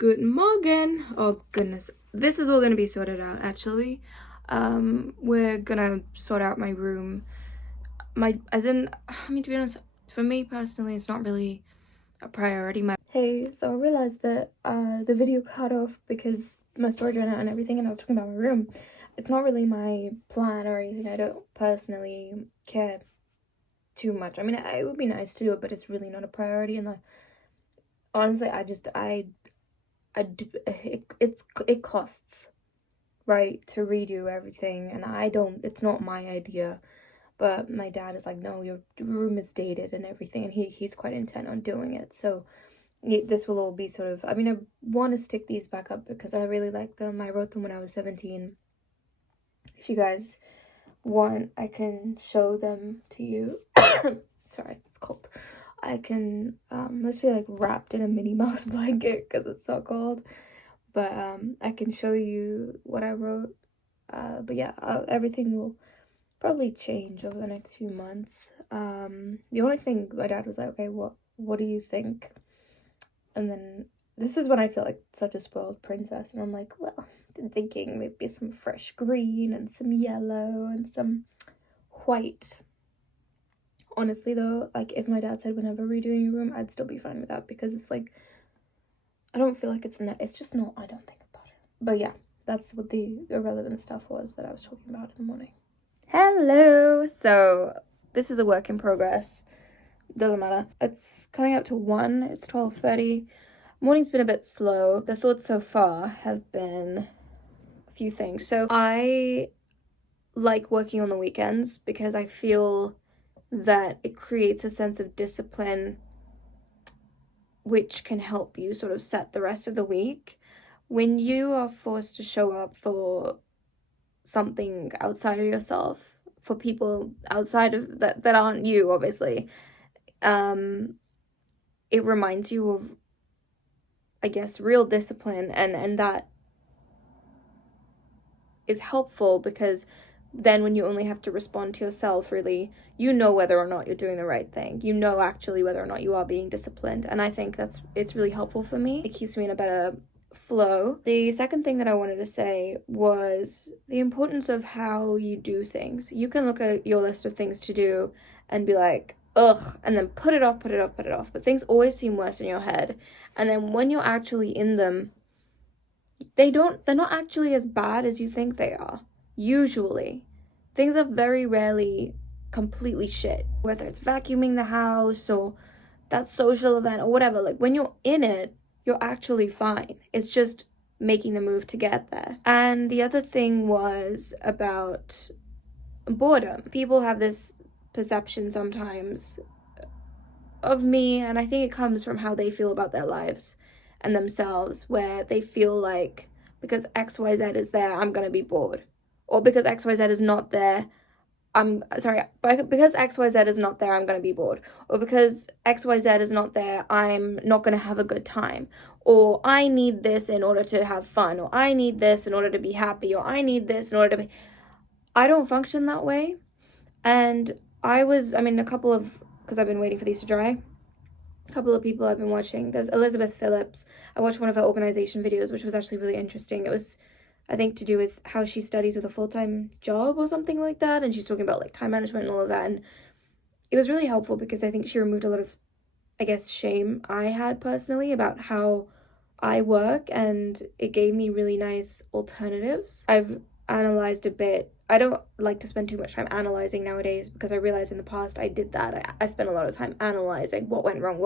Good morning. Oh goodness, this is all gonna be sorted out actually. We're gonna sort out my room. To be honest, for me personally, it's not really a priority. Hey, so I realized that the video cut off because my storage ran out and everything, and I was talking about my room. It's not really my plan or anything. I don't personally care too much. I mean, it would be nice to do it, but it's really not a priority. And honestly, it costs, right, to redo everything, and it's not my idea. But my dad is like, no, your room is dated and everything, and he's quite intent on doing it. So this will all be sort of, I want to stick these back up because I really like them. I wrote them when I was 17. If you guys want, I can show them to you. Sorry, it's cold. I can literally like wrapped in a Minnie Mouse blanket because it's so cold. But I can show you what I wrote. But yeah, everything will probably change over the next few months. The only thing, my dad was like, okay, what do you think? And then this is when I feel like such a spoiled princess, and I'm like, well, I've been thinking maybe some fresh green and some yellow and some white. Honestly though, like if my dad said we're never redoing your room, I'd still be fine with that, because it's like, I don't feel like it's just not, I don't think about it. But yeah, that's what the irrelevant stuff was that I was talking about in the morning. Hello! So, this is a work in progress. Doesn't matter. It's coming up to 1. It's 12:30. Morning's been a bit slow. The thoughts so far have been a few things. So, I like working on the weekends because I feel that it creates a sense of discipline which can help you sort of set the rest of the week. When you are forced to show up for something outside of yourself, for people outside of that aren't you, obviously, it reminds you of, I guess, real discipline, and that is helpful because then when you only have to respond to yourself, really, you know whether or not you're doing the right thing. You know actually whether or not you are being disciplined, and I think it's really helpful for me. It keeps me in a better flow. The second thing that I wanted to say was the importance of how you do things. You can look at your list of things to do and be like, ugh, and then put it off, but things always seem worse in your head. And then when you're actually in them, they're not actually as bad as you think they are. Usually. Things are very rarely completely shit. Whether it's vacuuming the house or that social event or whatever, like when you're in it, you're actually fine. It's just making the move to get there. And the other thing was about boredom. People have this perception sometimes of me, and I think it comes from how they feel about their lives and themselves, where they feel like because XYZ is there, I'm gonna be bored. Or because XYZ is not there, because XYZ is not there, I'm gonna be bored. Or because XYZ is not there, I'm not gonna have a good time. Or I need this in order to have fun. Or I need this in order to be happy. Or I need this in order to be... I don't function that way. And because I've been waiting for these to dry, a couple of people I've been watching. There's Elizabeth Phillips. I watched one of her organization videos, which was actually really interesting. It was, I think, to do with how she studies with a full-time job or something like that, and she's talking about like time management and all of that, and it was really helpful because I think she removed a lot of, I guess, shame I had personally about how I work, and it gave me really nice alternatives. I've analyzed a bit. I don't like to spend too much time analyzing nowadays because I realized in the past I did that. I spent a lot of time analyzing what went wrong,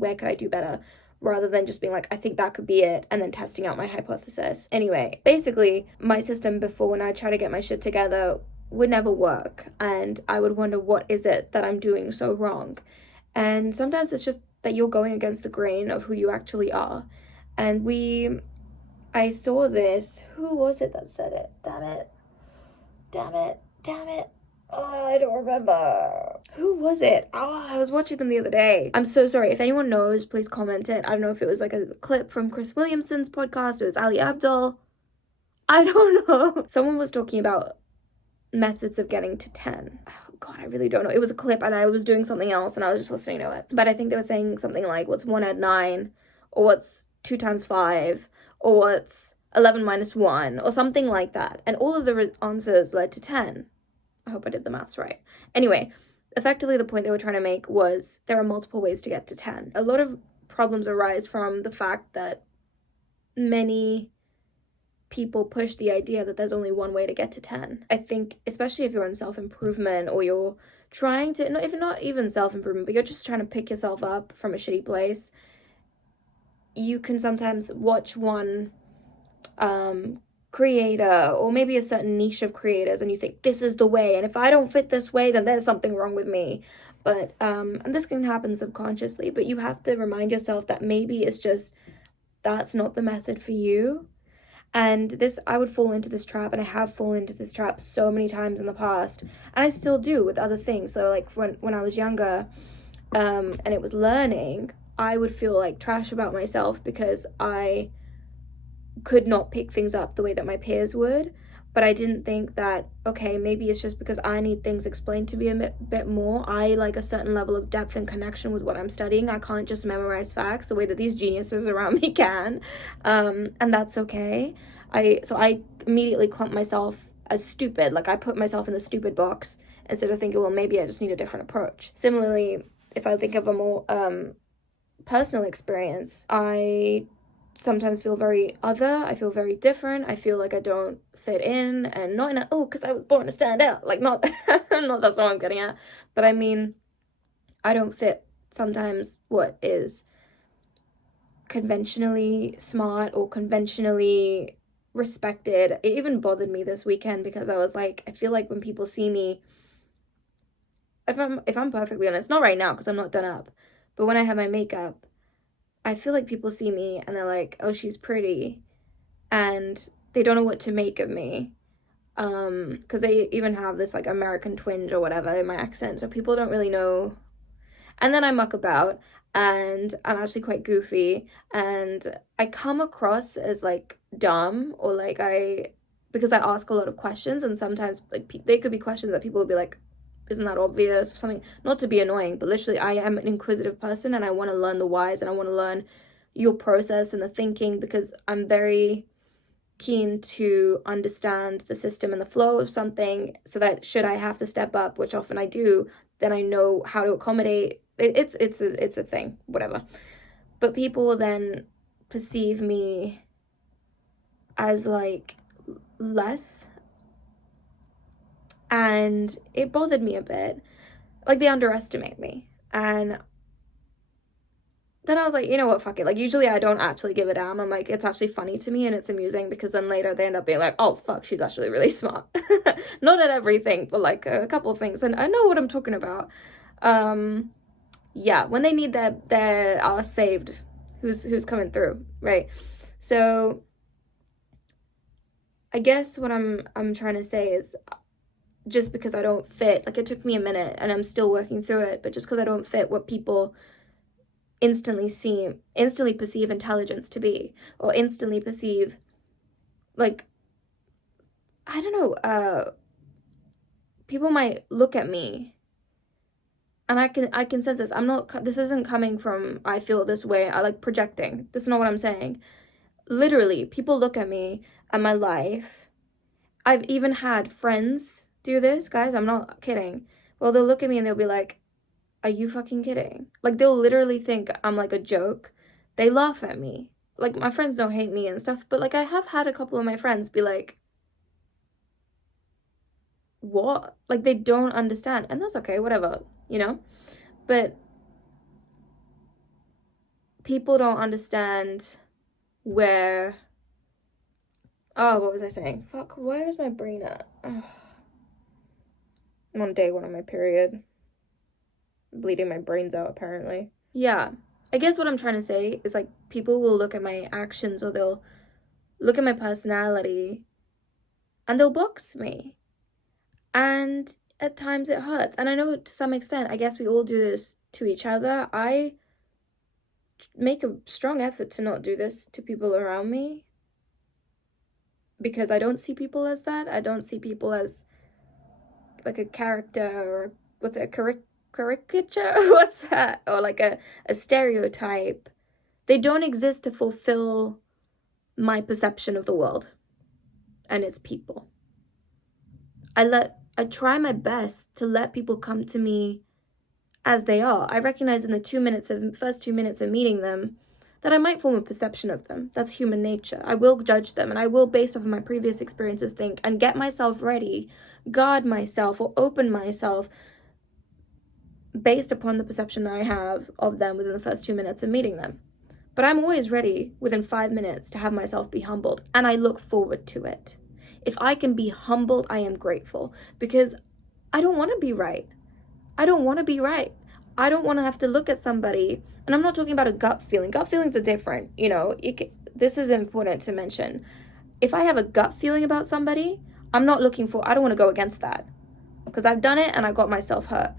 where could I do better, rather than just being like, I think that could be it, and then testing out my hypothesis. Anyway, basically, my system before, when I try to get my shit together, would never work, and I would wonder, what is it that I'm doing so wrong? And sometimes it's just that you're going against the grain of who you actually are. And I saw this. Who was it that said it? Damn it. Oh, I don't remember. Who was it? I was watching them the other day. I'm so sorry. If anyone knows, please comment it. I don't know if it was like a clip from Chris Williamson's podcast. It was Ali Abdul. I don't know. Someone was talking about methods of getting to 10. Oh, God, I really don't know. It was a clip and I was doing something else and I was just listening to it. But I think they were saying something like, what's 1 at 9? Or what's 2 times 5, or what's 11 minus 1, or something like that. And all of the answers led to 10. I hope I did the maths right. Anyway, effectively the point they were trying to make was there are multiple ways to get to 10. A lot of problems arise from the fact that many people push the idea that there's only one way to get to 10. I think, especially if you're in self-improvement, or you're trying to, not even self-improvement, but you're just trying to pick yourself up from a shitty place, you can sometimes watch one creator, or maybe a certain niche of creators, and you think this is the way, and if I don't fit this way, then there's something wrong with me. But and this can happen subconsciously, but you have to remind yourself that maybe it's just that's not the method for you. And this, I would fall into this trap, and I have fallen into this trap so many times in the past, and I still do with other things. So like when I was younger, and it was learning, I would feel like trash about myself because I could not pick things up the way that my peers would. But I didn't think that, okay, maybe it's just because I need things explained to me a bit more. I like a certain level of depth and connection with what I'm studying. I can't just memorize facts the way that these geniuses around me can. And that's okay. So I immediately clumped myself as stupid. Like, I put myself in the stupid box instead of thinking, well, maybe I just need a different approach. Similarly, if I think of a more personal experience, I sometimes feel very other. I feel very different. I feel like I don't fit in, and not in a, oh, because I was born to stand out. Like, not, not that's what I'm getting at. But I mean, I don't fit sometimes what is conventionally smart or conventionally respected. It even bothered me this weekend because I was like, I feel like when people see me, if I'm perfectly honest, not right now because I'm not done up, but when I have my makeup, I feel like people see me and they're like, oh, she's pretty, and they don't know what to make of me, because they even have this like American twinge or whatever in my accent, so people don't really know. And then I muck about, and I'm actually quite goofy, and I come across as like dumb, or like because I ask a lot of questions, and sometimes like they could be questions that people would be like, isn't that obvious or something? Not to be annoying, but literally I am an inquisitive person, and I want to learn the whys, and I want to learn your process and the thinking, because I'm very keen to understand the system and the flow of something, so that should I have to step up, which often I do, then I know how to accommodate. It's a thing, whatever. But people will then perceive me as like less, and it bothered me a bit. Like, they underestimate me. And then I was like, you know what, fuck it. Like, usually I don't actually give a damn. I'm like, it's actually funny to me and it's amusing, because then later they end up being like, oh fuck, she's actually really smart. Not at everything, but like a couple things, and I know what I'm talking about. Yeah, when they need their ass saved, who's coming through, right? So I guess what I'm trying to say is, just because I don't fit, like, it took me a minute and I'm still working through it, but just because I don't fit what people instantly perceive intelligence to be, or instantly perceive, like, I don't know, people might look at me, and I can sense this. This isn't coming from I feel this way, I like projecting. This is not what I'm saying. Literally, people look at me and my life. I've even had friends do this, guys, I'm not kidding. Well, they'll look at me and they'll be like, are you fucking kidding? Like, they'll literally think I'm like a joke. They laugh at me. Like, my friends don't hate me and stuff, but like, I have had a couple of my friends be like, what? Like, they don't understand, and that's okay, whatever, you know? But people don't understand where, oh, what was I saying? Fuck, where is my brain at? Ugh. I'm on day 1 of my period. Bleeding my brains out, apparently. Yeah, I guess what I'm trying to say is, like, people will look at my actions, or they'll look at my personality, and they'll box me. And at times it hurts. And I know to some extent, I guess we all do this to each other. I make a strong effort to not do this to people around me, because I don't see people as that. I don't see people as like a character, or what's it, a caricature? What's that? Or like a stereotype They don't exist to fulfill my perception of the world and its people. I try my best to let people come to me as they are. I recognize in the first 2 minutes of meeting them that I might form a perception of them. That's human nature. I will judge them, and I will, based off of my previous experiences, think and get myself ready, guard myself, or open myself based upon the perception I have of them within the first 2 minutes of meeting them. But I'm always ready within 5 minutes to have myself be humbled, and I look forward to it. If I can be humbled, I am grateful, because I don't want to be right. I don't want to be right. I don't want to have to look at somebody, and I'm not talking about a gut feeling. Gut feelings are different. This is important to mention. If I have a gut feeling about somebody, I don't want to go against that, because I've done it and I got myself hurt.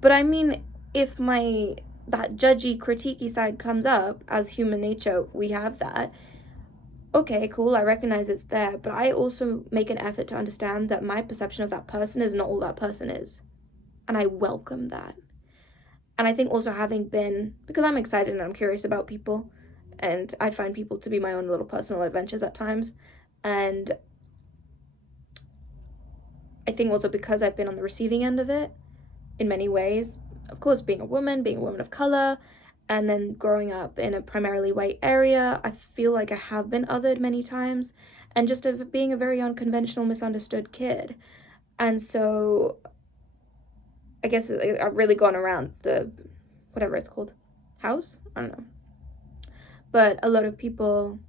But I mean, if that judgy, critiquey side comes up, as human nature, we have that. Okay, cool, I recognize it's there, but I also make an effort to understand that my perception of that person is not all that person is. And I welcome that. And I think also because I'm excited and I'm curious about people, and I find people to be my own little personal adventures at times. And I think also because I've been on the receiving end of it in many ways, of course, being a woman of color, and then growing up in a primarily white area, I feel like I have been othered many times, and just of being a very unconventional, misunderstood kid. And so I guess I've really gone around the, whatever it's called, house? I don't know. But a lot of people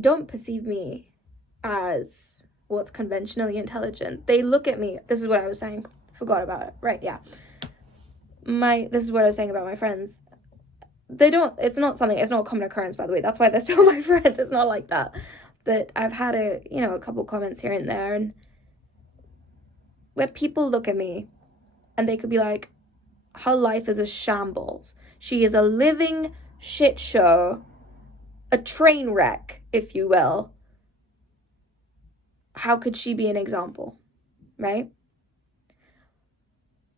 don't perceive me as what's conventionally intelligent. They look at me, this is what I was saying, forgot about it, right, yeah. This is what I was saying about my friends. It's not a common occurrence, by the way. That's why they're still my friends. It's not like that. But I've had a couple comments here and there, and where people look at me and they could be like, her life is a shambles. She is a living shit show, a train wreck, if you will. How could she be an example, right?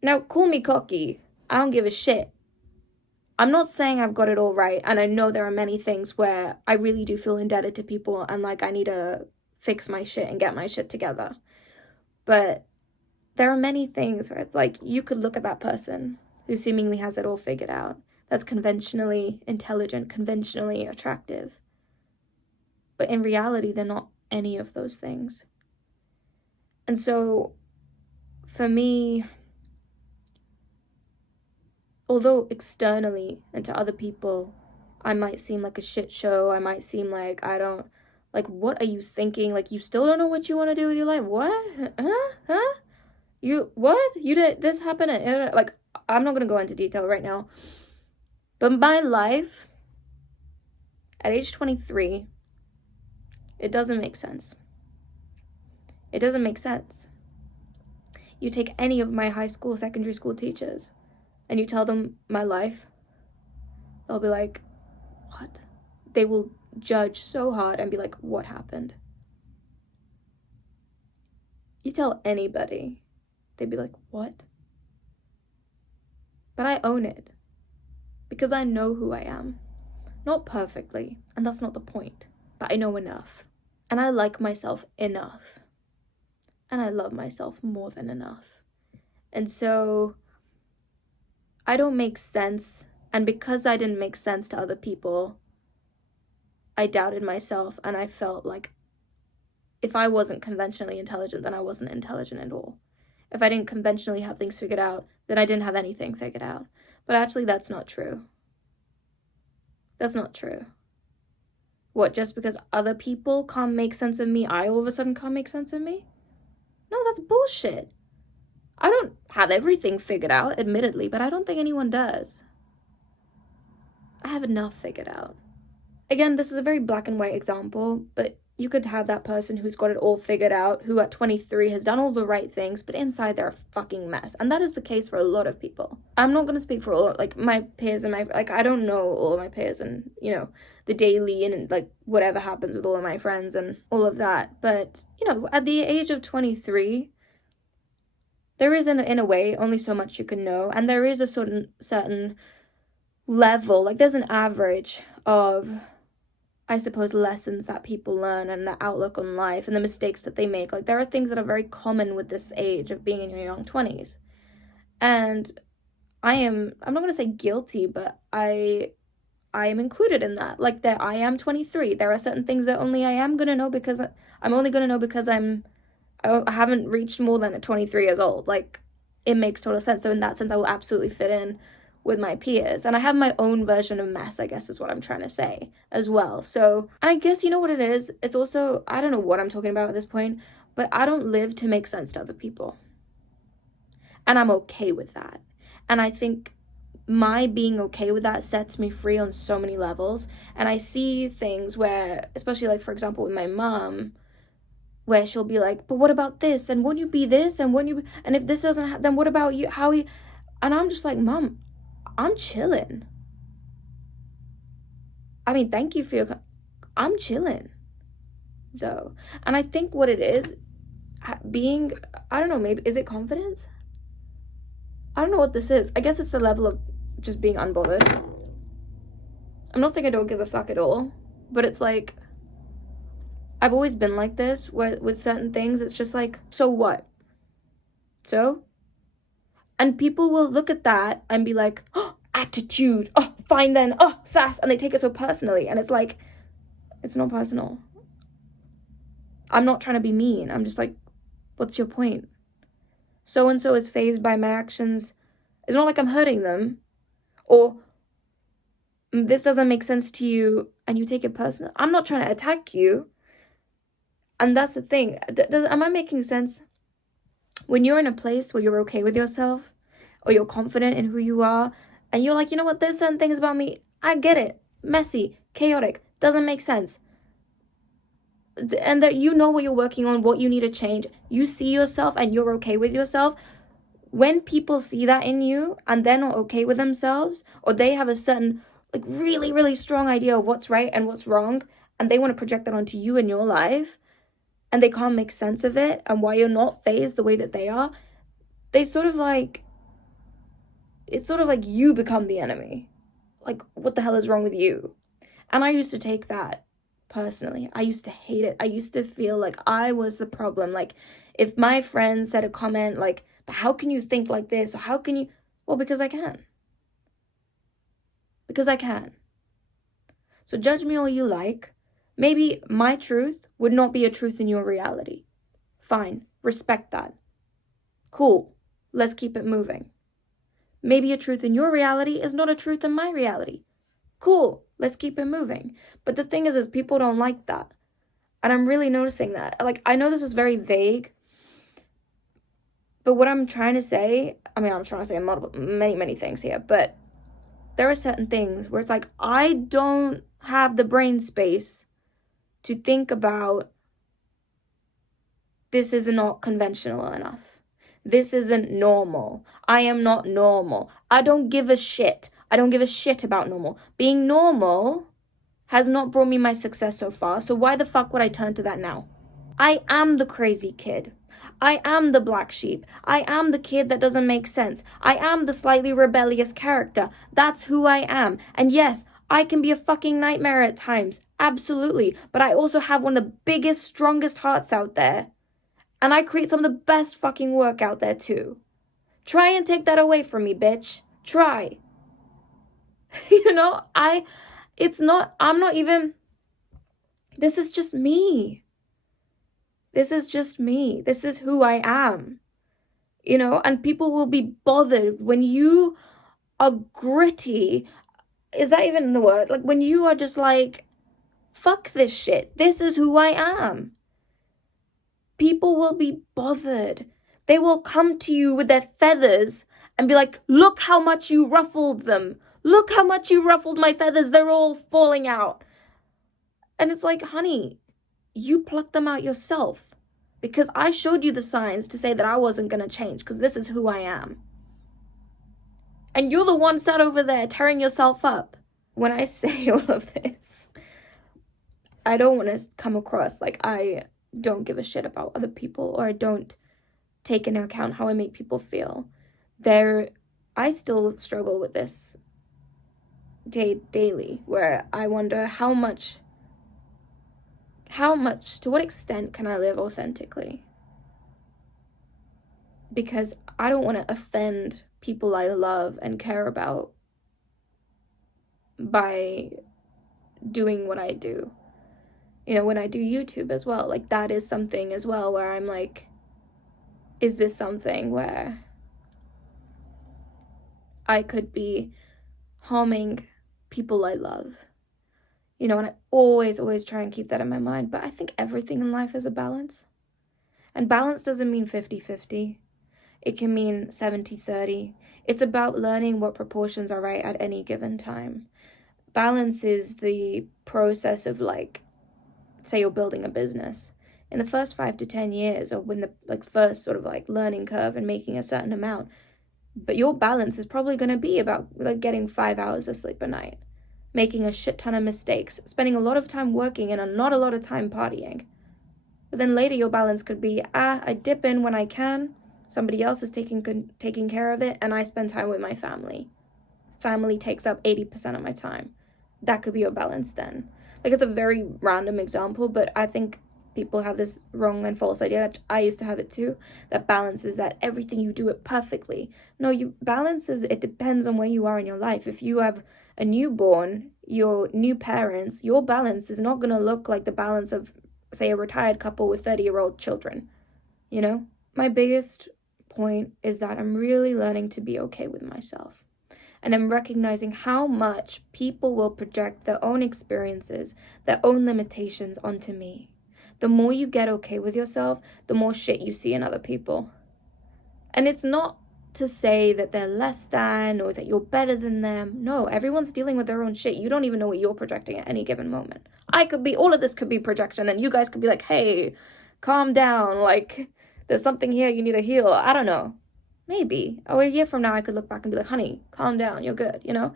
Now, call me cocky. I don't give a shit. I'm not saying I've got it all right, and I know there are many things where I really do feel indebted to people and like I need to fix my shit and get my shit together. But there are many things where it's like you could look at that person who seemingly has it all figured out, that's conventionally intelligent, conventionally attractive. But in reality, they're not any of those things. And so, for me, although externally and to other people, I might seem like a shit show, I might seem like what are you thinking? Like, you still don't know what you want to do with your life? What? Huh? What? You did this happen? Like, I'm not going to go into detail right now. But my life, at age 23, it doesn't make sense. It doesn't make sense. You take any of my high school, secondary school teachers, and you tell them my life, they'll be like, what? They will judge so hard and be like, what happened? You tell anybody, they'd be like, what? But I own it, because I know who I am. Not perfectly, and that's not the point, but I know enough. And I like myself enough. And I love myself more than enough. And so I don't make sense, and because I didn't make sense to other people, I doubted myself, and I felt like if I wasn't conventionally intelligent, then I wasn't intelligent at all. If I didn't conventionally have things figured out, then I didn't have anything figured out. But actually, that's not true. That's not true. What, just because other people can't make sense of me, I all of a sudden can't make sense of me? No, that's bullshit. I don't have everything figured out, admittedly, but I don't think anyone does. I have enough figured out. Again, this is a very black and white example, but you could have that person who's got it all figured out, who at 23 has done all the right things, but inside they're a fucking mess. And that is the case for a lot of people. I'm not going to speak for all, my peers and I don't know all of my peers and, the daily and, whatever happens with all of my friends and all of that. But, at the age of 23, there is, in a way, only so much you can know. And there is a certain level, like there's an average of, I suppose, lessons that people learn and the outlook on life and the mistakes that they make. Like there are things that are very common with this age of being in your young 20s. And I'm not going to say guilty, but I am included in that. Like that I am 23. There are certain things that only I am going to know because I'm only going to know because I haven't reached more than 23 years old. Like it makes total sense. So in that sense, I will absolutely fit in with my peers. And I have my own version of mess, I guess is what I'm trying to say as well. So, and I guess you know what it is? It's also, I don't know what I'm talking about at this point, but I don't live to make sense to other people. And I'm okay with that. And I think my being okay with that sets me free on so many levels. And I see things where, especially like, for example, with my mom, where she'll be like, but what about this? And won't you be this? And won't you, and if this doesn't happen, then what about you? How you, and I'm just like, Mom, I'm chilling. I mean, thank you for your, I'm chilling though. And I think what it is, being, I don't know, maybe, is it confidence? I don't know what this is. I guess it's the level of just being unbothered. I'm not saying I don't give a fuck at all, but it's like, I've always been like this, where with certain things, it's just like, so what? So? And people will look at that and be like, oh, attitude, oh, fine then, oh, sass, and they take it so personally. And it's like, it's not personal. I'm not trying to be mean. I'm just like, what's your point? So-and-so is fazed by my actions. It's not like I'm hurting them. Or this doesn't make sense to you and you take it personal. I'm not trying to attack you. And that's the thing. Am I making sense? When you're in a place where you're okay with yourself or you're confident in who you are and you're like, you know what, there's certain things about me, I get it. Messy, chaotic, doesn't make sense. And that you know what you're working on, what you need to change. You see yourself and you're okay with yourself. When people see that in you and they're not okay with themselves, or they have a certain, like, really, really strong idea of what's right and what's wrong, and they want to project that onto you in your life, and they can't make sense of it and why you're not phased the way that they are, they sort of like, it's sort of like you become the enemy. Like, what the hell is wrong with you? And I used to take that personally. I used to hate it. I used to feel like I was the problem. Like, if my friend said a comment like, but how can you think like this? Or how can you? Well, because I can. Because I can. So judge me all you like. Maybe my truth would not be a truth in your reality. Fine. Respect that. Cool. Let's keep it moving. Maybe a truth in your reality is not a truth in my reality. Cool. Let's keep it moving. But the thing is people don't like that. And I'm really noticing that. Like, I know this is very vague, but what I'm trying to say, I mean, I'm trying to say many things here, but there are certain things where it's like, I don't have the brain space to think about this is not conventional enough. This isn't normal. I am not normal. I don't give a shit. I don't give a shit about normal. Being normal has not brought me my success so far, so why the fuck would I turn to that now? I am the crazy kid. I am the black sheep. I am the kid that doesn't make sense. I am the slightly rebellious character. That's who I am. And yes, I can be a fucking nightmare at times. Absolutely. But I also have one of the biggest, strongest hearts out there. And I create some of the best fucking work out there too. Try and take that away from me, bitch. Try. You know, I'm not even, this is just me. This is just me. This is who I am. You know, and people will be bothered when you are gritty. Is that even the word? Like, when you are just like, fuck this shit. This is who I am. People will be bothered. They will come to you with their feathers and be like, look how much you ruffled them. Look how much you ruffled my feathers. They're all falling out. And it's like, honey, you plucked them out yourself. Because I showed you the signs to say that I wasn't going to change, because this is who I am. And you're the one sat over there tearing yourself up. When I say all of this, I don't want to come across like I don't give a shit about other people, or I don't take into account how I make people feel. I still struggle with this daily, where I wonder how much, to what extent can I live authentically? Because I don't want to offend people I love and care about by doing what I do. You know, when I do YouTube as well, like that is something as well where I'm like, is this something where I could be harming people I love? You know, and I always try and keep that in my mind. But I think everything in life is a balance. And balance doesn't mean 50-50. It can mean 70-30. It's about learning what proportions are right at any given time. Balance is the process of, like, say you're building a business. In the first 5 to 10 years, or when the first sort of like learning curve and making a certain amount, but your balance is probably going to be about like getting 5 hours of sleep a night, making a shit ton of mistakes, spending a lot of time working and not a lot of time partying. But then later your balance could be, I dip in when I can, somebody else is taking care of it, and I spend time with my family. Family takes up 80% of my time. That could be your balance then. Like, it's a very random example, but I think people have this wrong and false idea. I used to have it too, that balance is that everything you do it perfectly. No, balance is, it depends on where you are in your life. If you have a newborn, your new parents, your balance is not going to look like the balance of, say, a retired couple with 30-year-old children, you know? My biggest point is that I'm really learning to be okay with myself. And I'm recognizing how much people will project their own experiences, their own limitations onto me. The more you get okay with yourself, the more shit you see in other people. And it's not to say that they're less than or that you're better than them. No, everyone's dealing with their own shit. You don't even know what you're projecting at any given moment. All of this could be projection, and you guys could be like, hey, calm down. Like, there's something here you need to heal. I don't know. Maybe. Or a year from now, I could look back and be like, honey, calm down. You're good, you know?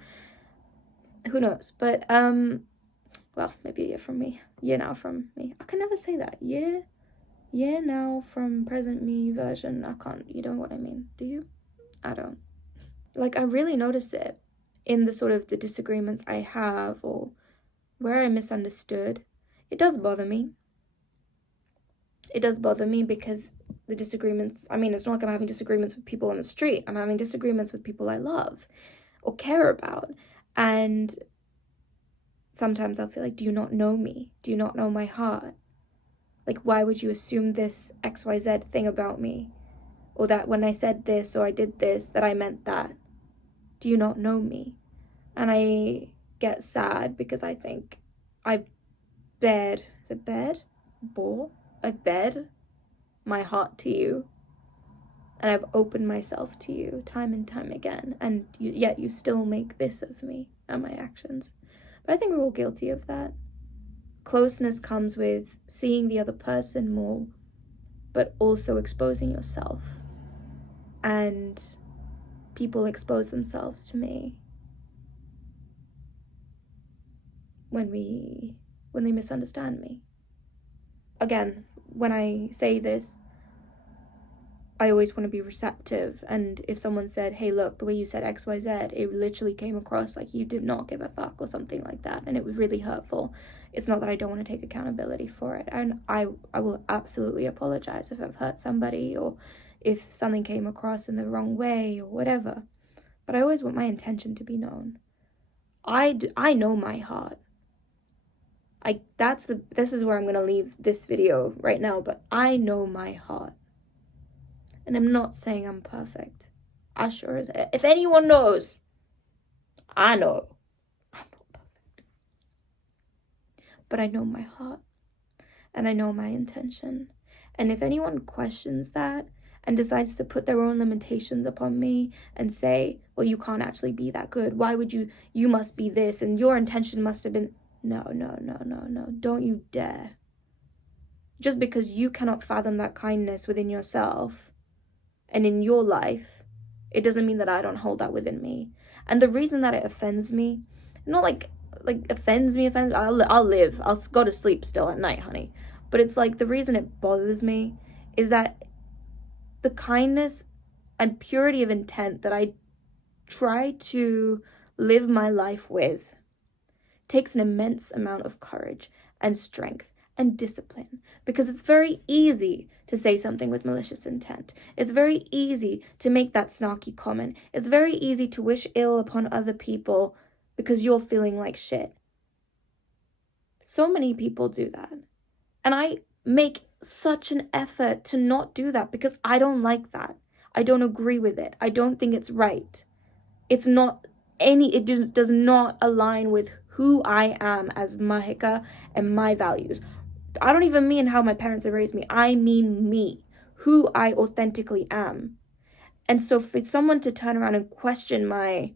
Who knows? But, well, maybe a year now from me. I can never say that. Year now from present me version. I can't, you know what I mean? Do you? I don't. Like, I really notice it in the sort of the disagreements I have or where I misunderstood. It does bother me. It does bother me because the disagreements, I mean, it's not like I'm having disagreements with people on the street. I'm having disagreements with people I love or care about. And sometimes I'll feel like, do you not know me? Do you not know my heart? Like, why would you assume this XYZ thing about me? Or that when I said this or I did this, that I meant that? Do you not know me? And I get sad because I think I bared my heart to you, and I've opened myself to you time and time again, and yet you still make this of me and my actions. But I think we're all guilty of that. Closeness comes with seeing the other person more, but also exposing yourself. And people expose themselves to me when they misunderstand me. Again, when I say this, I always want to be receptive, and if someone said, hey, look, the way you said XYZ, it literally came across like you did not give a fuck or something like that, and it was really hurtful. It's not that I don't want to take accountability for it, and I will absolutely apologize if I've hurt somebody or if something came across in the wrong way or whatever, but I always want my intention to be known. I know my heart. This is where I'm going to leave this video right now, but I know my heart. And I'm not saying I'm perfect. I sure as if anyone knows, I know I'm not perfect. But I know my heart. And I know my intention. And if anyone questions that and decides to put their own limitations upon me and say, well, you can't actually be that good. Why would you must be this and your intention must have been... No. Don't you dare. Just because you cannot fathom that kindness within yourself and in your life, it doesn't mean that I don't hold that within me. And the reason that it offends me, not like offends me, I'll live. I'll go to sleep still at night, honey. But it's like the reason it bothers me is that the kindness and purity of intent that I try to live my life with takes an immense amount of courage and strength and discipline, because it's very easy to say something with malicious intent. It's very easy to make that snarky comment. It's very easy to wish ill upon other people because you're feeling like shit. So many people do that. And I make such an effort to not do that because I don't like that. I don't agree with it. I don't think it's right. It does not align with who I am as Mahika and my values. I don't even mean how my parents have raised me. I mean me, who I authentically am. And so for someone to turn around and question my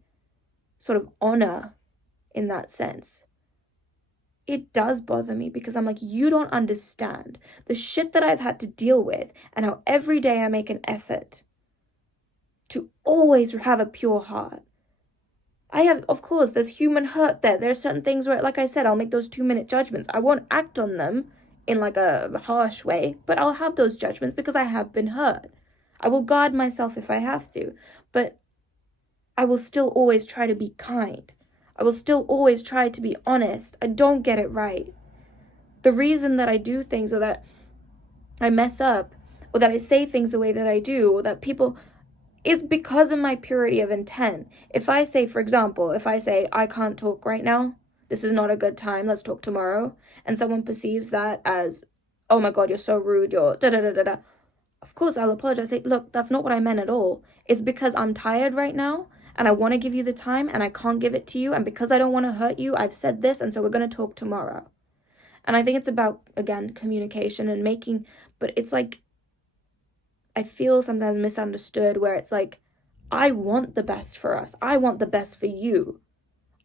sort of honor in that sense, it does bother me, because I'm like, you don't understand the shit that I've had to deal with and how every day I make an effort to always have a pure heart. Of course, there's human hurt there. There are certain things where, like I said, I'll make those 2-minute judgments. I won't act on them in like a harsh way, but I'll have those judgments because I have been hurt. I will guard myself if I have to, but I will still always try to be kind. I will still always try to be honest. I don't get it right. The reason that I do things, or that I mess up, or that I say things the way that I do, or that people, is because of my purity of intent. If I say, for example, I can't talk right now, this is not a good time, let's talk tomorrow, and someone perceives that as, oh my God, you're so rude, you're da-da-da-da-da, of course I'll apologize. Say, look, that's not what I meant at all. It's because I'm tired right now, and I want to give you the time, and I can't give it to you, and because I don't want to hurt you, I've said this, and so we're going to talk tomorrow. And I think it's about, again, communication and making, but it's like, I feel sometimes misunderstood, where it's like, I want the best for us. I want the best for you.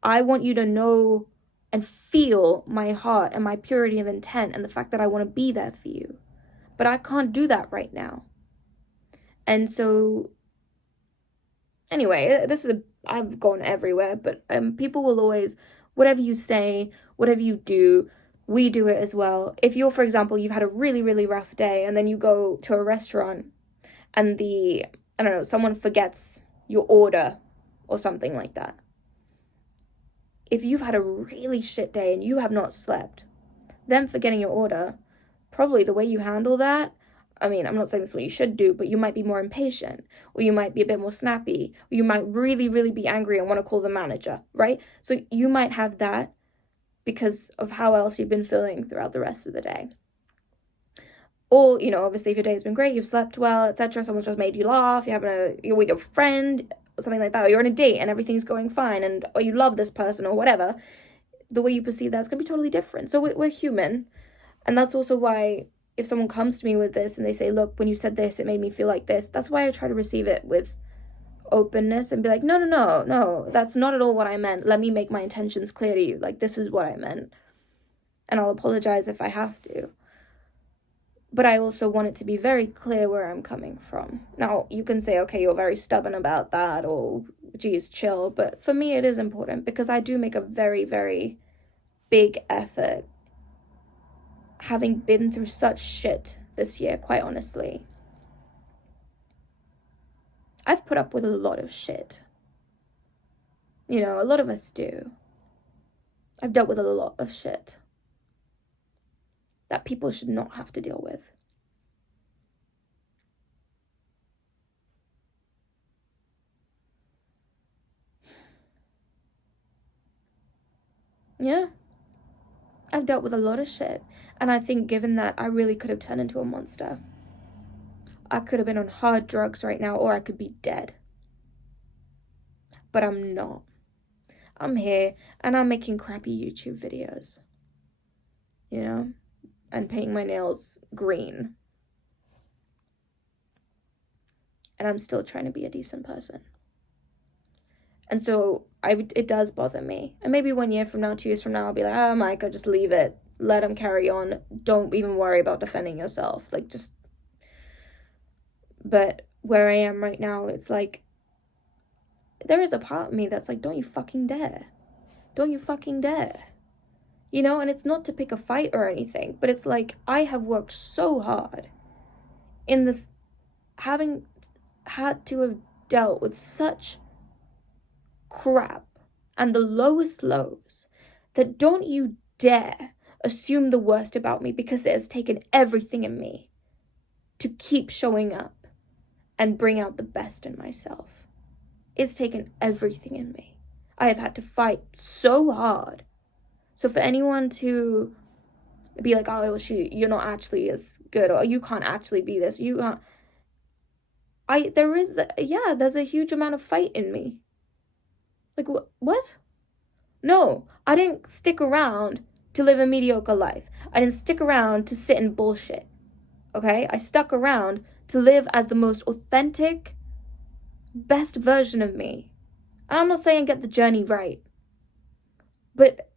I want you to know and feel my heart and my purity of intent and the fact that I want to be there for you. But I can't do that right now. And so, anyway, I've gone everywhere, but people will always, whatever you say, whatever you do, we do it as well. If you're, for example, you've had a really, really rough day, and then you go to a restaurant and someone forgets your order or something like that. If you've had a really shit day and you have not slept, them forgetting your order, probably the way you handle that, I mean, I'm not saying this is what you should do, but you might be more impatient, or you might be a bit more snappy, or you might really, really be angry and want to call the manager, right? So you might have that because of how else you've been feeling throughout the rest of the day. Or, obviously if your day's been great, you've slept well, etc., someone's just made you laugh, you're with your friend, or something like that, or you're on a date and everything's going fine, or you love this person or whatever, the way you perceive that's going to be totally different. So we're human. And that's also why if someone comes to me with this and they say, look, when you said this, it made me feel like this, that's why I try to receive it with openness and be like, no, that's not at all what I meant. Let me make my intentions clear to you. Like, this is what I meant. And I'll apologize if I have to. But I also want it to be very clear where I'm coming from. Now, you can say, okay, you're very stubborn about that, or geez, chill. But for me, it is important because I do make a very, very big effort, having been through such shit this year, quite honestly. I've put up with a lot of shit. A lot of us do. I've dealt with a lot of shit that people should not have to deal with. Yeah. I've dealt with a lot of shit. And I think given that, I really could have turned into a monster. I could have been on hard drugs right now, or I could be dead. But I'm not. I'm here, and I'm making crappy YouTube videos. And painting my nails green. And I'm still trying to be a decent person. And so it does bother me. And maybe 1 year from now, 2 years from now, I'll be like, Micah, just leave it. Let him carry on. Don't even worry about defending yourself. But where I am right now, it's like, there is a part of me that's like, don't you fucking dare. Don't you fucking dare. And it's not to pick a fight or anything, but it's like, I have worked so hard in having had to have dealt with such crap and the lowest lows, that don't you dare assume the worst about me, because it has taken everything in me to keep showing up and bring out the best in myself. It's taken everything in me. I have had to fight so hard. So for anyone to be like, oh, you're not actually as good, or you can't actually be this, you can't. There's a huge amount of fight in me. Like, what? No, I didn't stick around to live a mediocre life. I didn't stick around to sit in bullshit. Okay? I stuck around to live as the most authentic, best version of me. And I'm not saying get the journey right, but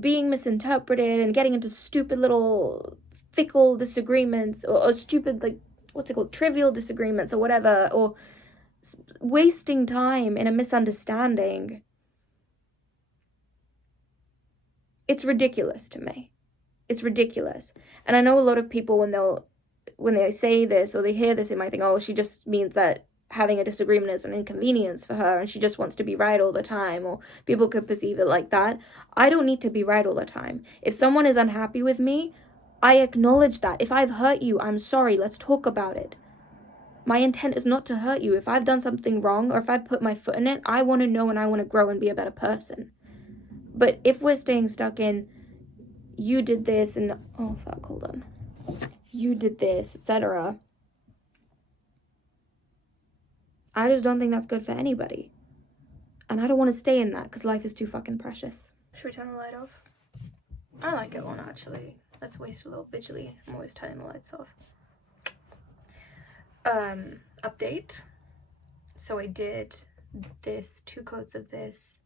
being misinterpreted and getting into stupid little fickle disagreements, or stupid, like, what's it called, trivial disagreements or whatever, or wasting time in a misunderstanding, it's ridiculous to me. It's ridiculous. And I know a lot of people, when they say this or they hear this, they might think, oh, she just means that having a disagreement is an inconvenience for her and she just wants to be right all the time, or people could perceive it like that. I don't need to be right all the time. If someone is unhappy with me, I acknowledge that. If I've hurt you, I'm sorry. Let's talk about it. My intent is not to hurt you. If I've done something wrong, or if I've put my foot in it, I want to know and I want to grow and be a better person. But if we're staying stuck in, you did this and, oh fuck, hold on, you did this, etc., I just don't think that's good for anybody. And I don't want to stay in that, because life is too fucking precious. Should we turn the light off? I like it on, actually. Let's waste a little visually. I'm always turning the lights off. Update. So I did this, 2 coats of this,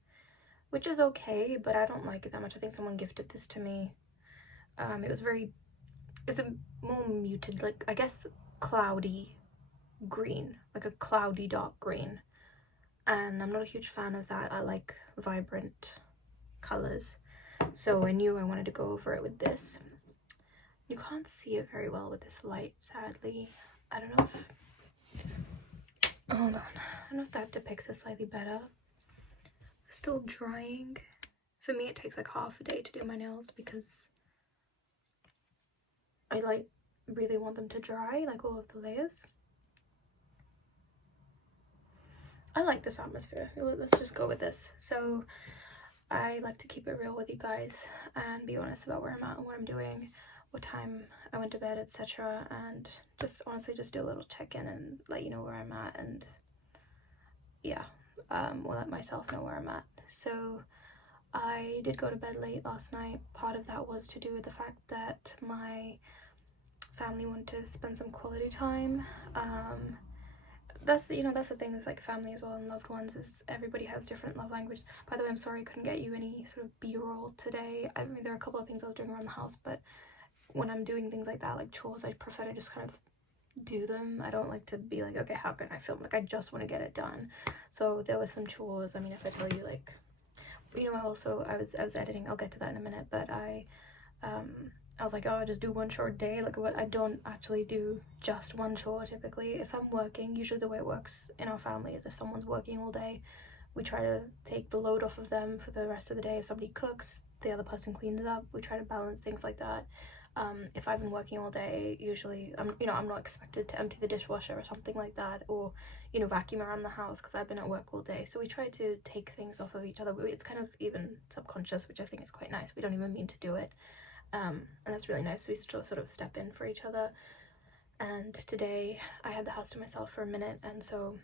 which is okay, but I don't like it that much. I think someone gifted this to me. It's a more muted, like, I guess, cloudy green, like a cloudy dark green. And I'm not a huge fan of that. I like vibrant colors. So I knew I wanted to go over it with this. You can't see it very well with this light, sadly. I don't know if... Hold on. I don't know if that depicts it slightly better. It's still drying. For me, it takes like half a day to do my nails, because I like really want them to dry, like all of the layers. I like this atmosphere. Let's just go with this. So I like to keep it real with you guys and be honest about where I'm at and what I'm doing, what time I went to bed, etc. And just honestly just do a little check-in and let you know where I'm at, and yeah, we'll let myself know where I'm at. So I did go to bed late last night. Part of that was to do with the fact that my family wanted to spend some quality time. That's the thing with like family as well and loved ones, is everybody has different love languages. By the way, I'm sorry I couldn't get you any sort of b-roll today. I mean, there are a couple of things I was doing around the house, but when I'm doing things like that, like chores, I prefer to just kind of do them. I don't like to be like, okay, how can I film? Like, I just want to get it done. So there were some chores. I mean, if I tell you, like, I was editing, I'll get to that in a minute, but I was like, oh, I just do one chore a day. Like, what? I don't actually do just one chore typically. If I'm working, usually the way it works in our family is if someone's working all day, we try to take the load off of them for the rest of the day. If somebody cooks, the other person cleans up. We try to balance things like that. If I've been working all day, usually I'm not expected to empty the dishwasher or something like that, or vacuum around the house because I've been at work all day. So we try to take things off of each other. It's kind of even subconscious, which I think is quite nice. We don't even mean to do it, and that's really nice. We still sort of step in for each other. And today I had the house to myself for a minute, and so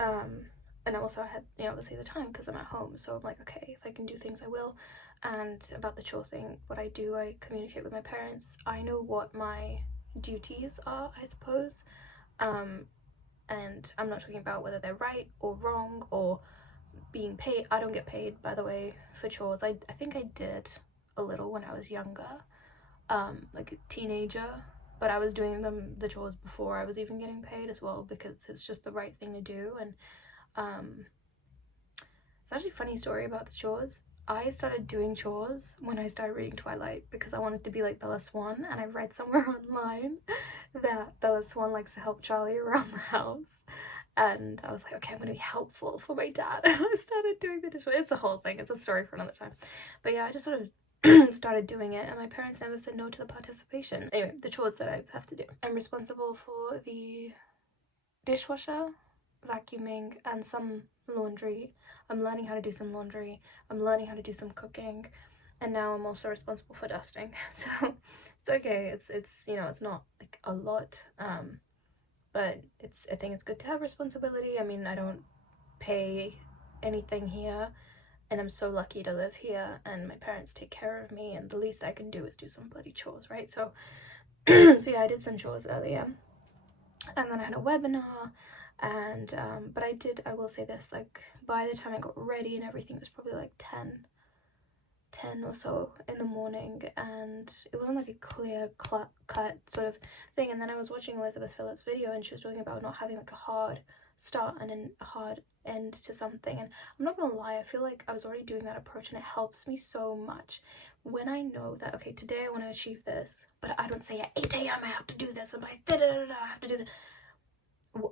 and also I had obviously the time because I'm at home, so I'm like, okay, if I can do things I will. And about the chore thing, what I do, I communicate with my parents. I know what my duties are, I suppose, and I'm not talking about whether they're right or wrong or being paid. I don't get paid, by the way, for chores. I think I did a little when I was younger, like a teenager, but I was doing the chores before I was even getting paid as well, because it's just the right thing to do. And it's actually a funny story about the chores. I started doing chores when I started reading Twilight because I wanted to be like Bella Swan, and I read somewhere online that Bella Swan likes to help Charlie around the house, And I was like, okay, I'm gonna be helpful for my dad. And I started doing the dishwasher. It's a whole thing, it's a story for another time. But yeah, I just sort of started doing it, and my parents never said no to the participation. Anyway, the chores that I have to do. I'm responsible for the dishwasher, vacuuming, and some laundry. I'm learning how to do some laundry. I'm learning how to do some cooking, and now I'm also responsible for dusting. So it's okay. It's you know, it's not like a lot, but I think it's good to have responsibility. I mean, I don't pay anything here, and I'm so lucky to live here, and my parents take care of me, and the least I can do is do some bloody chores, right? So so yeah, I did some chores earlier, and then I had a webinar, and but I will say this, like, by the time I got ready and everything, it was probably like 10 or so in the morning, and it wasn't like a clear cut sort of thing. And then I was watching Elizabeth Phillips' video, and she was talking about not having like a hard start and then a hard end to something. And I'm not gonna lie, I feel like I was already doing that approach, and it helps me so much when I know that, okay, today I want to achieve this, but I don't say at 8 a.m. I have to do this, and by I have to do this.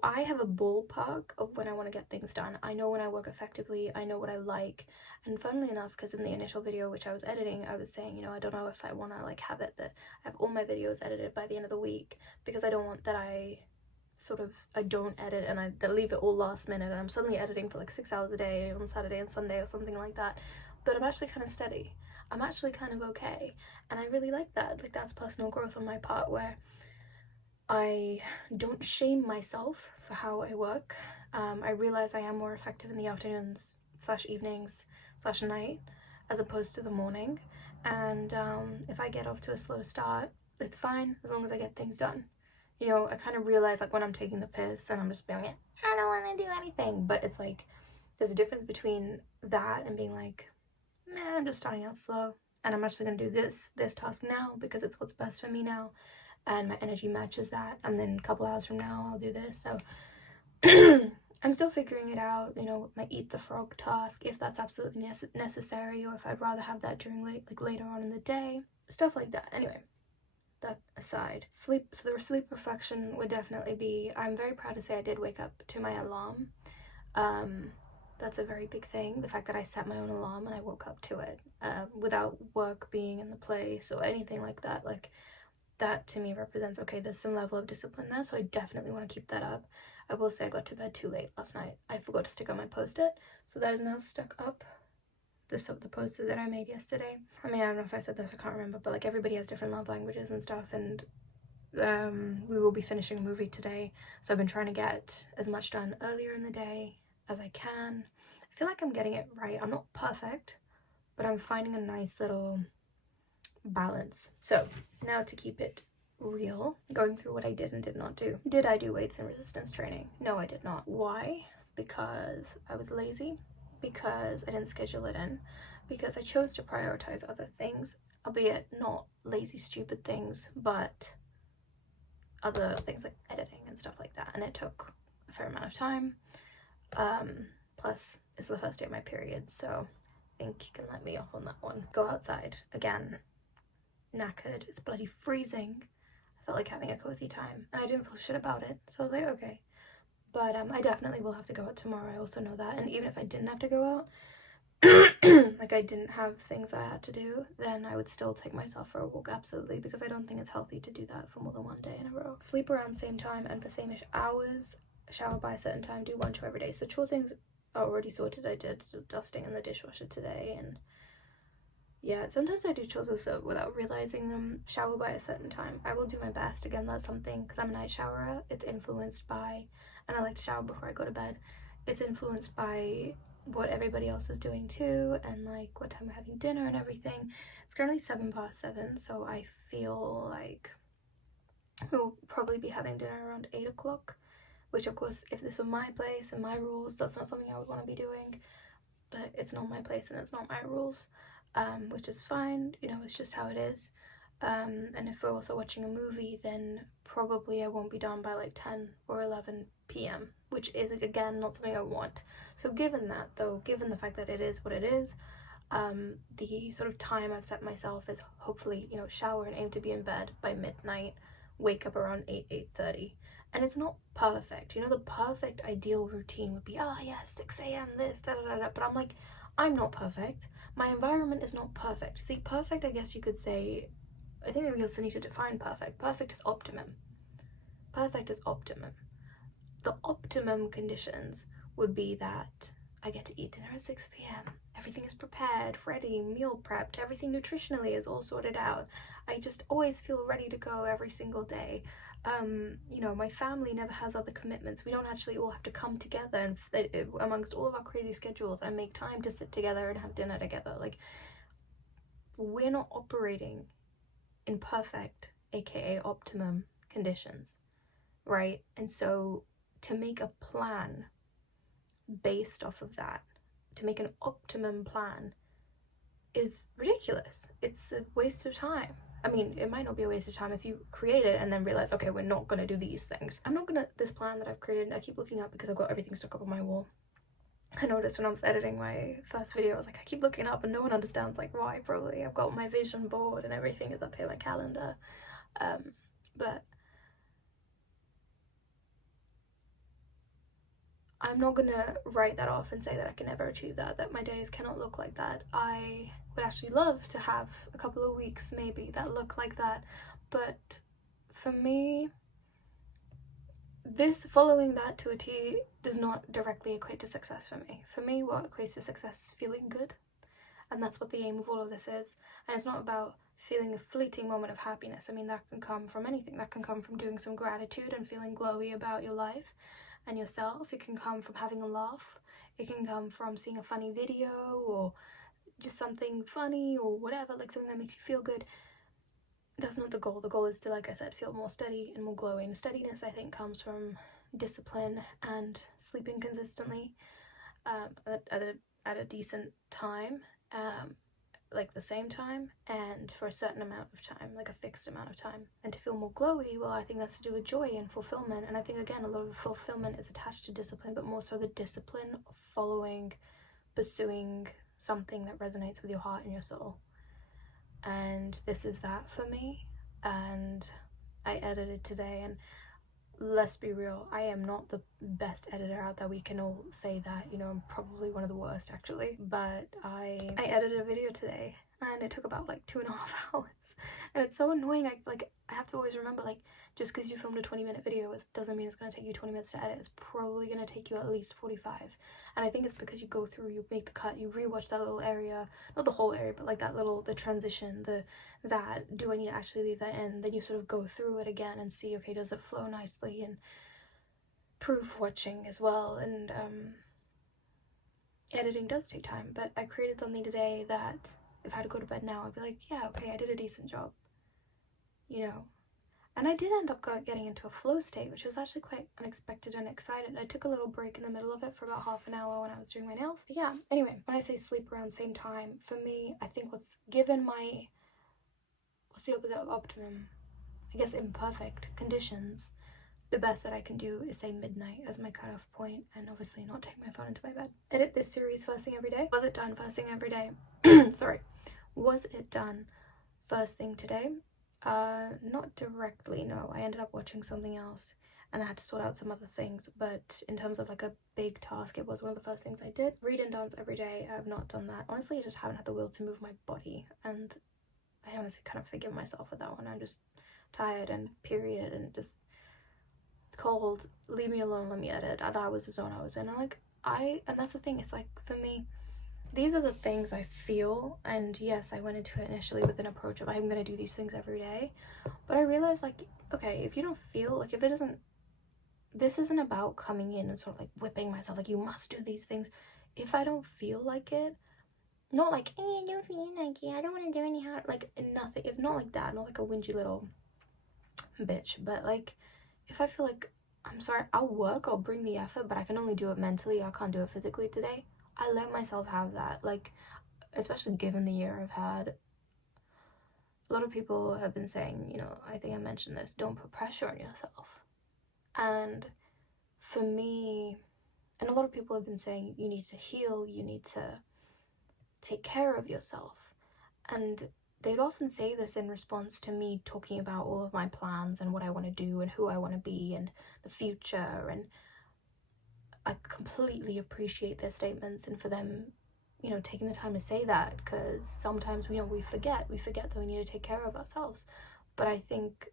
I have a ballpark of when I want to get things done. I know when I work effectively, I know what I like. And funnily enough, because in the initial video which I was editing, I was saying, you know, I don't know if I want to like have it that I have all my videos edited by the end of the week, because I don't want that I don't edit and I leave it all last minute, and I'm suddenly editing for like 6 hours a day on Saturday and Sunday or something like that. But I'm actually kind of steady. I'm actually kind of okay. And I really like that. Like, that's personal growth on my part, where I don't shame myself for how I work. I realize I am more effective in the afternoons / evenings / night as opposed to the morning. And if I get off to a slow start, it's fine as long as I get things done. You know, I kind of realize, like, when I'm taking the piss and I'm just being like, I don't want to do anything. But it's like, there's a difference between that and being like, nah, I'm just starting out slow, and I'm actually going to do this task now because it's what's best for me now, and my energy matches that, and then a couple hours from now I'll do this. So I'm still figuring it out, you know, my eat the frog task, if that's absolutely necessary, or if I'd rather have that during later on in the day, stuff like that. Anyway, that aside, sleep. So the sleep reflection would definitely be, I'm very proud to say I did wake up to my alarm. That's a very big thing, the fact that I set my own alarm and I woke up to it, without work being in the place or anything like that. Like, that to me represents, okay, there's some level of discipline there, so I definitely want to keep that up. I will say I got to bed too late last night. I forgot to stick on my post-it, so that is now stuck up. The post-it that I made yesterday. I mean, I don't know if I said this, I can't remember, but like, everybody has different love languages and stuff, and we will be finishing a movie today, so I've been trying to get as much done earlier in the day as I can. I feel like I'm getting it right. I'm not perfect, but I'm finding a nice little balance. So now, to keep it real, going through what I did and did not do. Did I do weights and resistance training? No, I did not. Why? Because I was lazy, because I didn't schedule it in, because I chose to prioritize other things, albeit not lazy stupid things, but other things like editing and stuff like that, and it took a fair amount of time. Plus it's the first day of my period, so I think you can let me off on that one. Go outside again, knackered, it's bloody freezing. I felt like having a cozy time, and I didn't feel shit about it, so I was like, okay. But I definitely will have to go out tomorrow. I also know that. And even if I didn't have to go out, like, I didn't have things that I had to do, then I would still take myself for a walk, absolutely, because I don't think it's healthy to do that for more than one day in a row. Sleep around same time and for same-ish hours, shower by a certain time, do one chore every day. So chore things are already sorted. I did dusting in the dishwasher today, and yeah, sometimes I do chores also without realizing them. Shower by a certain time. I will do my best. Again, that's something, because I'm a night showerer, it's influenced by, and I like to shower before I go to bed, it's influenced by what everybody else is doing too, and like what time we're having dinner and everything. It's currently 7:07, so I feel like we'll probably be having dinner around 8 o'clock, which of course, if this were my place and my rules, that's not something I would want to be doing, but it's not my place and it's not my rules, which is fine, you know, it's just how it is. And if we're also watching a movie, then probably I won't be done by like 10 or 11 p.m, which is, again, not something I want. So given that, though, given the fact that it is what it is, the sort of time I've set myself is hopefully, you know, shower and aim to be in bed by midnight, wake up around 8:30. And it's not perfect. You know, the perfect ideal routine would be, oh yeah, 6 a.m. this, da da da da. But I'm like, I'm not perfect. My environment is not perfect. See, perfect, I guess you could say, I think we also need to define perfect. Perfect is optimum. Perfect is optimum. The optimum conditions would be that I get to eat dinner at 6 p.m. Everything is prepared, ready, meal prepped, everything nutritionally is all sorted out. I just always feel ready to go every single day. You know, my family never has other commitments. We don't actually all have to come together and amongst all of our crazy schedules and make time to sit together and have dinner together. Like, we're not operating in perfect, aka optimum conditions, right? And so to make a plan based off of that, to make an optimum plan, is ridiculous. It's a waste of time. I mean, it might not be a waste of time if you create it and then realize, okay, we're not gonna do these things. This plan that I've created, I keep looking up because I've got everything stuck up on my wall. I noticed when I was editing my first video, I was like, I keep looking up and no one understands like why, probably. I've got my vision board and everything is up here, my calendar. But I'm not gonna write that off and say that I can never achieve that, that my days cannot look like that. I would actually love to have a couple of weeks maybe that look like that, but for me, this following that to a T does not directly equate to success for me. For me, what equates to success is feeling good, and that's what the aim of all of this is. And it's not about feeling a fleeting moment of happiness. I mean, that can come from anything. That can come from doing some gratitude and feeling glowy about your life and yourself. It can come from having a laugh. It can come from seeing a funny video or just something funny or whatever, like something that makes you feel good. That's not the goal. The goal is to, like I said, feel more steady and more glowing. Steadiness, I think, comes from discipline and sleeping consistently at a decent time, like the same time, and for a certain amount of time, like a fixed amount of time. And to feel more glowy, well, I think that's to do with joy and fulfillment. And I think, again, a lot of fulfillment is attached to discipline, but more so the discipline of following, pursuing something that resonates with your heart and your soul. And this is that for me. And I edited today, and let's be real, I am not the best editor out there. We can all say that, you know, I'm probably one of the worst actually, but I edited a video today and it took about like 2.5 hours, and it's so annoying. I have to always remember, like, just because you filmed a 20-minute video, it doesn't mean it's going to take you 20 minutes to edit. It's probably going to take you at least 45. And I think it's because you go through, you make the cut, you rewatch that little area, not the whole area, but like the transition, do I need to actually leave that in? Then you sort of go through it again and see, okay, does it flow nicely? And proof watching as well. And editing does take time, but I created something today that if I had to go to bed now, I'd be like, yeah, okay, I did a decent job, you know. And I did end up getting into a flow state, which was actually quite unexpected and excited. I took a little break in the middle of it for about half an hour when I was doing my nails. But yeah, anyway, when I say sleep around same time, for me, I think what's the opposite of optimum? I guess imperfect conditions. The best that I can do is say midnight as my cutoff point, and obviously not take my phone into my bed. Edit this series first thing every day. Was it done first thing every day? Sorry. Was it done first thing today? Not directly, no. I ended up watching something else and I had to sort out some other things, but in terms of like a big task, it was one of the first things I did. Read and dance every day. I have not done that. Honestly, I just haven't had the will to move my body, and I honestly kind of forgive myself with that one. I'm just tired and period, and just cold. Leave me alone, let me edit. That was the zone I was in. And that's the thing, it's like, for me, these are the things I feel, and yes, I went into it initially with an approach of I'm gonna do these things every day, but I realized, like, okay, if you don't feel, like, if it doesn't, this isn't about coming in and sort of like whipping myself, like, you must do these things. If I don't feel like it, not like, hey, I don't feel like it, I don't want to do any hard, like, nothing, if not like that, not like a whingy little bitch, but like, if I feel like, I'm sorry, I'll work, I'll bring the effort, but I can only do it mentally, I can't do it physically today. I let myself have that, like, especially given the year I've had. A lot of people have been saying, you know, I think I mentioned this, don't put pressure on yourself. And for me, and a lot of people have been saying you need to heal, you need to take care of yourself. And they'd often say this in response to me talking about all of my plans and what I want to do and who I want to be and the future, and I completely appreciate their statements and for them, you know, taking the time to say that, because sometimes, you know, we forget that we need to take care of ourselves. But I think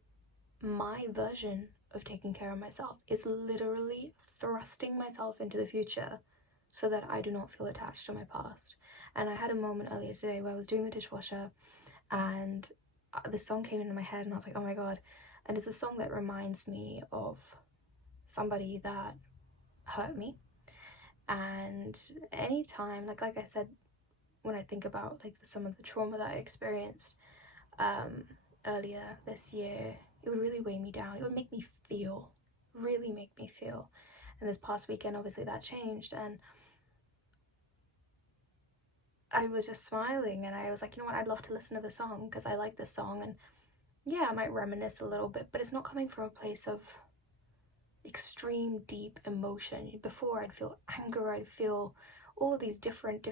my version of taking care of myself is literally thrusting myself into the future so that I do not feel attached to my past. And I had a moment earlier today where I was doing the dishwasher and this song came into my head and I was like, oh my god. And it's a song that reminds me of somebody that hurt me. And anytime, like I said, when I think about like some of the trauma that I experienced earlier this year, it would really weigh me down. It would make me feel, really make me feel. And this past weekend, obviously that changed, and I was just smiling and I was like, you know what, I'd love to listen to the song because I like this song, and yeah, I might reminisce a little bit, but it's not coming from a place of extreme deep emotion. Before, I'd feel anger, I'd feel all of these different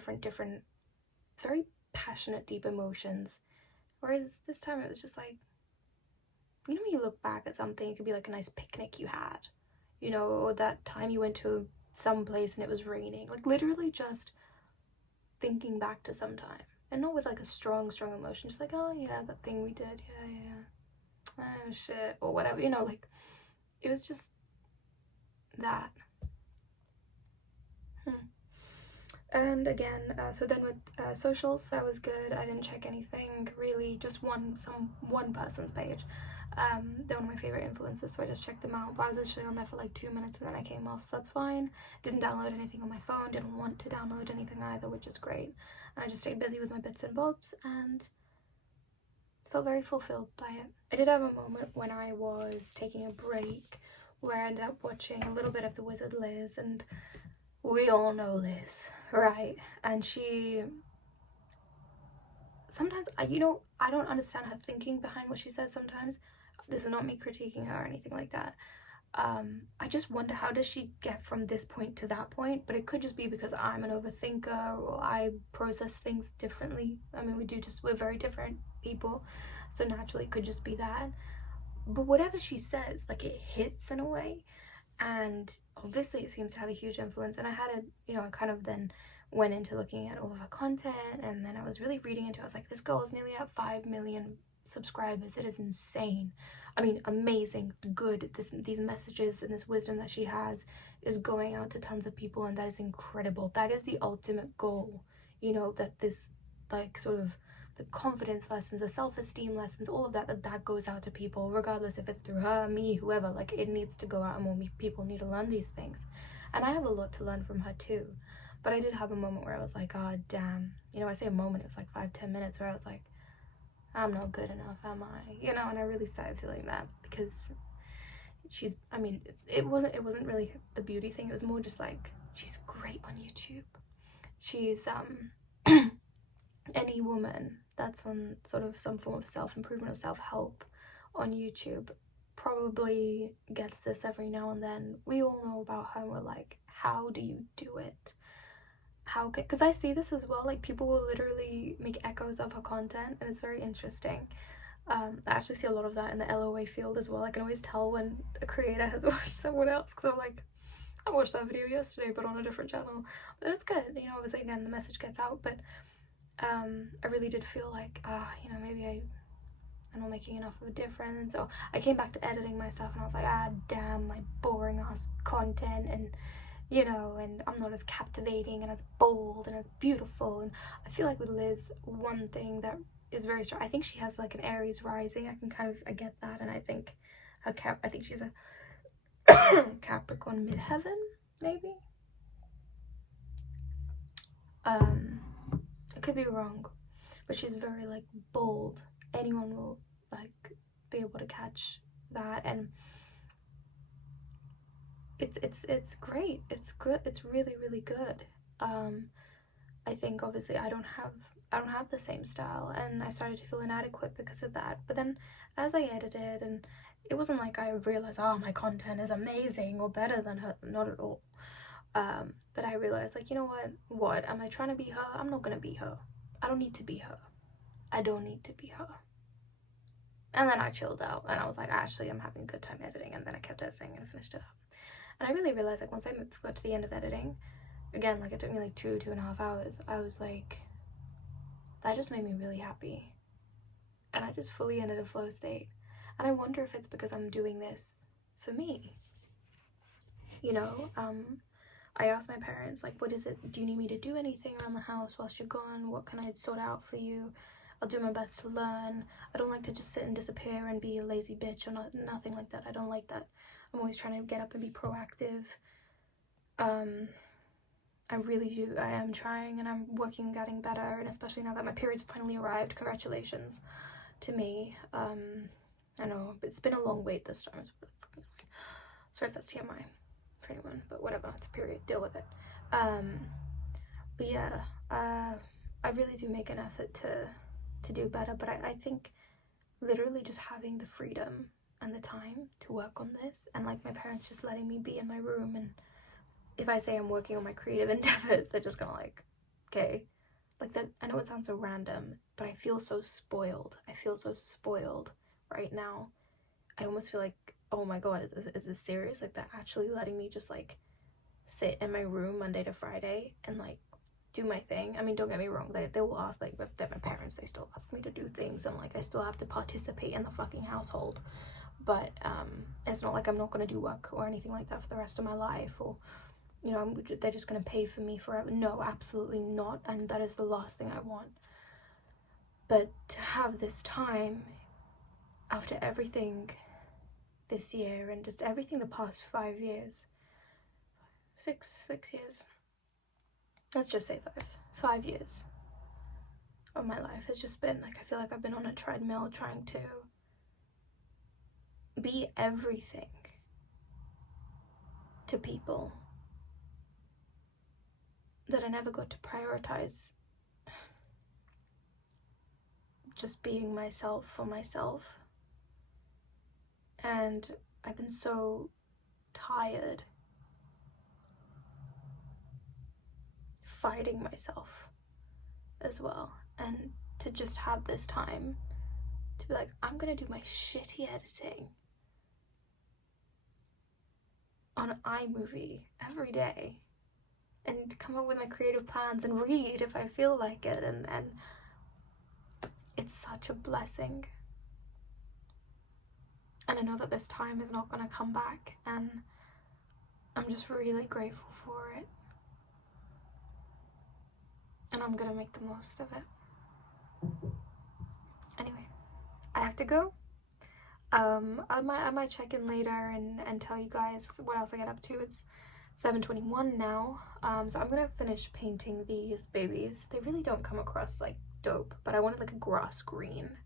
very passionate deep emotions, whereas this time it was just like, you know, when you look back at something, it could be like a nice picnic you had, you know, or that time you went to some place and it was raining, like literally just thinking back to some time, and not with like a strong emotion, just like, oh yeah, that thing we did, yeah, oh shit, or whatever, you know, like it was just that. And again, so then with socials, that was good. I didn't check anything really, just one person's page. They're one of my favorite influencers, so I just checked them out, but I was literally on there for like 2 minutes and then I came off, so that's fine. Didn't download anything on my phone, didn't want to download anything either, which is great. And I just stayed busy with my bits and bobs and felt very fulfilled by it. I did have a moment when I was taking a break where I ended up watching a little bit of The Wizard Liz, and we all know Liz, right? And she sometimes, you know, I don't understand her thinking behind what she says sometimes. This is not me critiquing her or anything like that. I just wonder, how does she get from this point to that point? But it could just be because I'm an overthinker or I process things differently. I mean, we're very different people, so naturally it could just be that. But whatever she says, like, it hits in a way, and obviously it seems to have a huge influence. And I had I kind of then went into looking at all of her content, and then I was really reading into it. I was like, this girl is nearly at 5 million subscribers. It is insane. I mean, amazing, good. These messages and this wisdom that she has is going out to tons of people, and that is incredible. That is the ultimate goal, you know, that this, like, sort of the confidence lessons, the self-esteem lessons, all of that goes out to people, regardless if it's through her, me, whoever. Like, it needs to go out, and more people need to learn these things. And I have a lot to learn from her too. But I did have a moment where I was like, oh damn, you know, I say a moment, it was like 5-10 minutes where I was like, I'm not good enough, am I? You know, and I really started feeling that, because I mean, it wasn't really the beauty thing. It was more just like, she's great on YouTube. She's any woman that's on sort of some form of self-improvement or self-help on YouTube probably gets this every now and then. We all know about her, and we're like, how do you do it? Because I see this as well, like, people will literally make echoes of her content, and it's very interesting. I actually see a lot of that in the LOA field as well. I can always tell when a creator has watched someone else, because I'm like, I watched that video yesterday but on a different channel. But it's good, you know, obviously again the message gets out, but I really did feel like, you know, maybe I'm not making enough of a difference. Or I came back to editing my stuff and I was like, damn, my boring ass content, and you know, and I'm not as captivating and as bold and as beautiful. And I feel like with Liz, one thing that is very strong, I think she has like an Aries rising. I get that, and I think I think she's a Capricorn midheaven, maybe. I could be wrong, but she's very like bold. Anyone will like be able to catch that, and it's great. It's good. It's really good. I think obviously I don't have the same style, and I started to feel inadequate because of that. But then as I edited, and it wasn't like I realized, oh, my content is amazing or better than her, not at all. But I realized, like, you know what am I trying to be her? I'm not gonna be her. I don't need to be her. I don't need to be her. And then I chilled out and I was like, actually, I'm having a good time editing. And then I kept editing and finished it up. And I really realized, like, once I got to the end of editing, again, like, it took me like 2.5 hours. I was like, that just made me really happy. And I just fully entered a flow state. And I wonder if it's because I'm doing this for me. You know, I asked my parents, like, what is it? Do you need me to do anything around the house whilst you're gone? What can I sort out for you? I'll do my best to learn. I don't like to just sit and disappear and be a lazy bitch or nothing like that. I don't like that. I'm always trying to get up and be proactive. I really do. I am trying and I'm working on getting better, and especially now that my period's finally arrived. Congratulations to me. I know, but it's been a long wait this time. It's really fucking annoying. Sorry if that's TMI for anyone, but whatever. It's a period. Deal with it. But yeah, I really do make an effort to do better, but I think literally just having the freedom and the time to work on this, and like my parents just letting me be in my room, and if I say I'm working on my creative endeavors, they're just gonna like, okay, like that. I know it sounds so random, but I feel so spoiled. I feel so spoiled right now. I almost feel like, oh my god, is this serious? Like, they're actually letting me just like sit in my room Monday to Friday and like do my thing. I mean, don't get me wrong, they will ask, like, they're my parents, they still ask me to do things, and like I still have to participate in the fucking household, but it's not like I'm not gonna do work or anything like that for the rest of my life, or you know, they're just gonna pay for me forever. No, absolutely not, and that is the last thing I want. But to have this time after everything this year and just everything the past 5 years, six years, let's just say 5 years of my life has just been like, I feel like I've been on a treadmill trying to be everything to people that I never got to prioritize just being myself for myself. And I've been so tired fighting myself as well, and to just have this time to be like, I'm gonna do my shitty editing on iMovie every day and come up with my creative plans and read if I feel like it, and it's such a blessing. And I know that this time is not gonna come back, and I'm just really grateful for it, and I'm gonna make the most of it. Anyway, I have to go. I might check in later and tell you guys what else I get up to. It's 7:21 now, so I'm gonna finish painting these babies. They really don't come across like dope, but I wanted like a grass green.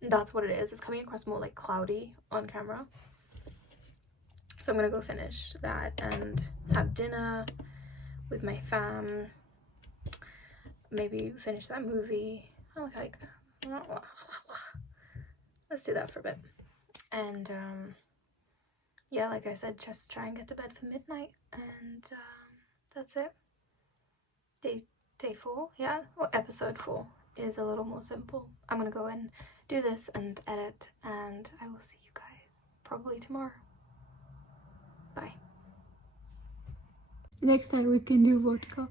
That's what it is. It's coming across more like cloudy on camera. So I'm gonna go finish that and have dinner with my fam. Maybe finish that movie. I like that. Let's do that for a bit. And yeah, like I said, just try and get to bed for midnight, and that's it. Day 4, yeah, or episode 4 is a little more simple. I'm gonna go and do this and edit, and I will see you guys probably tomorrow. Bye. Next time we can do vodka.